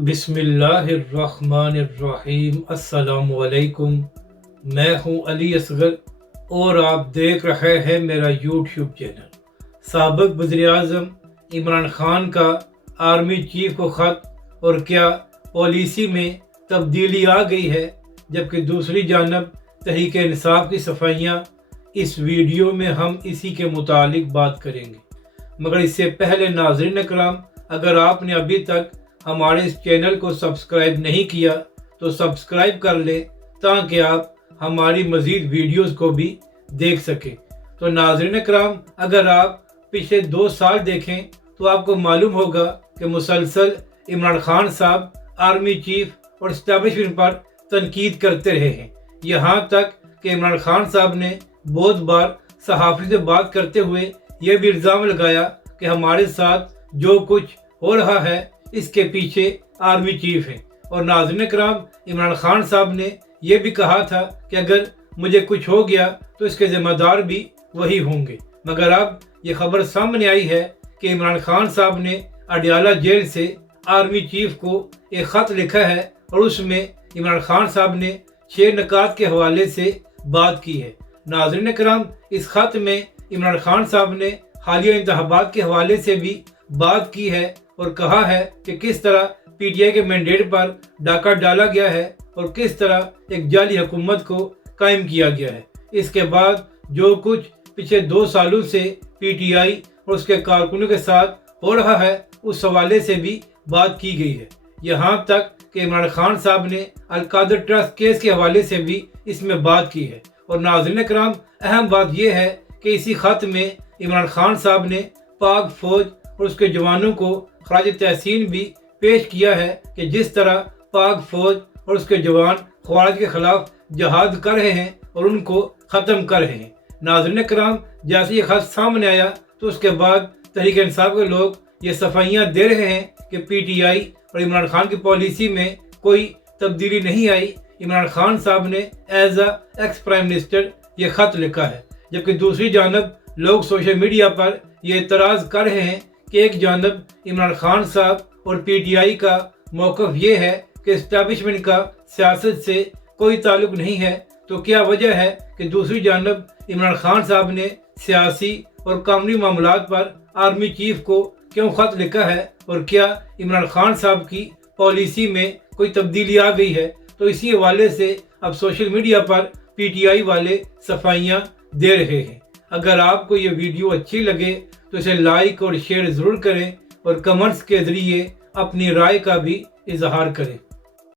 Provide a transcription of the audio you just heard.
بسم اللہ الرحمن الرحیم۔ السلام علیکم، میں ہوں علی اصغر اور آپ دیکھ رہے ہیں میرا یوٹیوب چینل۔ سابق وزیر اعظم عمران خان کا آرمی چیف کو خط، اور کیا پالیسی میں تبدیلی آ گئی ہے؟ جبکہ دوسری جانب تحریک انصاف کی صفائیاں۔ اس ویڈیو میں ہم اسی کے متعلق بات کریں گے، مگر اس سے پہلے ناظرین اکرام، اگر آپ نے ابھی تک ہمارے اس چینل کو سبسکرائب نہیں کیا تو سبسکرائب کر لیں تاکہ آپ ہماری مزید ویڈیوز کو بھی دیکھ سکیں۔ تو ناظرین اکرام، اگر آپ پچھلے 2 سال دیکھیں تو آپ کو معلوم ہوگا کہ مسلسل عمران خان صاحب آرمی چیف اور اسٹیبلشمنٹ پر تنقید کرتے رہے ہیں، یہاں تک کہ عمران خان صاحب نے بہت بار صحافی سے بات کرتے ہوئے یہ بھی الزام لگایا کہ ہمارے ساتھ جو کچھ ہو رہا ہے اس کے پیچھے آرمی چیف ہیں۔ اور ناظرین کرام، عمران خان صاحب نے یہ بھی کہا تھا کہ اگر مجھے کچھ ہو گیا تو اس کے ذمہ دار بھی وہی ہوں گے، مگر اب یہ خبر سامنے آئی ہے کہ عمران خان صاحب نے اڈیالہ جیل سے آرمی چیف کو ایک خط لکھا ہے، اور اس میں عمران خان صاحب نے 6 نکات کے حوالے سے بات کی ہے۔ ناظرین کرام، اس خط میں عمران خان صاحب نے حالیہ انتخابات کے حوالے سے بھی بات کی ہے، اور کہا ہے کہ کس طرح پی ٹی آئی کے مینڈیٹ پر ڈاکہ ڈالا گیا ہے اور کس طرح ایک جعلی حکومت کو قائم کیا گیا ہے۔ اس کے بعد جو کچھ پچھلے 2 سالوں سے پی ٹی آئی اور اس کے کارکنوں کے ساتھ ہو رہا ہے اس حوالے سے بھی بات کی گئی ہے، یہاں تک کہ عمران خان صاحب نے القادر ٹرسٹ کیس کے حوالے سے بھی اس میں بات کی ہے۔ اور ناظرین کرام، اہم بات یہ ہے کہ اسی خط میں عمران خان صاحب نے پاک فوج اور اس کے جوانوں کو خراج تحسین بھی پیش کیا ہے کہ جس طرح پاک فوج اور اس کے جوان خوارج کے خلاف جہاد کر رہے ہیں اور ان کو ختم کر رہے ہیں۔ ناظرین کرام، جیسے یہ خط سامنے آیا تو اس کے بعد تحریک انصاف کے لوگ یہ صفائیاں دے رہے ہیں کہ پی ٹی آئی اور عمران خان کی پالیسی میں کوئی تبدیلی نہیں آئی۔ عمران خان صاحب نے as a ex prime minister یہ خط لکھا ہے، جبکہ دوسری جانب لوگ سوشل میڈیا پر یہ اعتراض کر رہے ہیں کہ ایک جانب عمران خان صاحب اور پی ٹی آئی کا موقف یہ ہے کہ اسٹیبلشمنٹ کا سیاست سے کوئی تعلق نہیں ہے، تو کیا وجہ ہے کہ دوسری جانب عمران خان صاحب نے سیاسی اور قانونی معاملات پر آرمی چیف کو کیوں خط لکھا ہے؟ اور کیا عمران خان صاحب کی پالیسی میں کوئی تبدیلی آ گئی ہے؟ تو اسی حوالے سے اب social media per P T I والے صفائیاں دے رہے ہیں۔ اگر آپ کو یہ ویڈیو اچھی لگے تو اسے لائک اور شیئر ضرور کریں، اور کمنٹس کے ذریعے اپنی رائے کا بھی اظہار کریں۔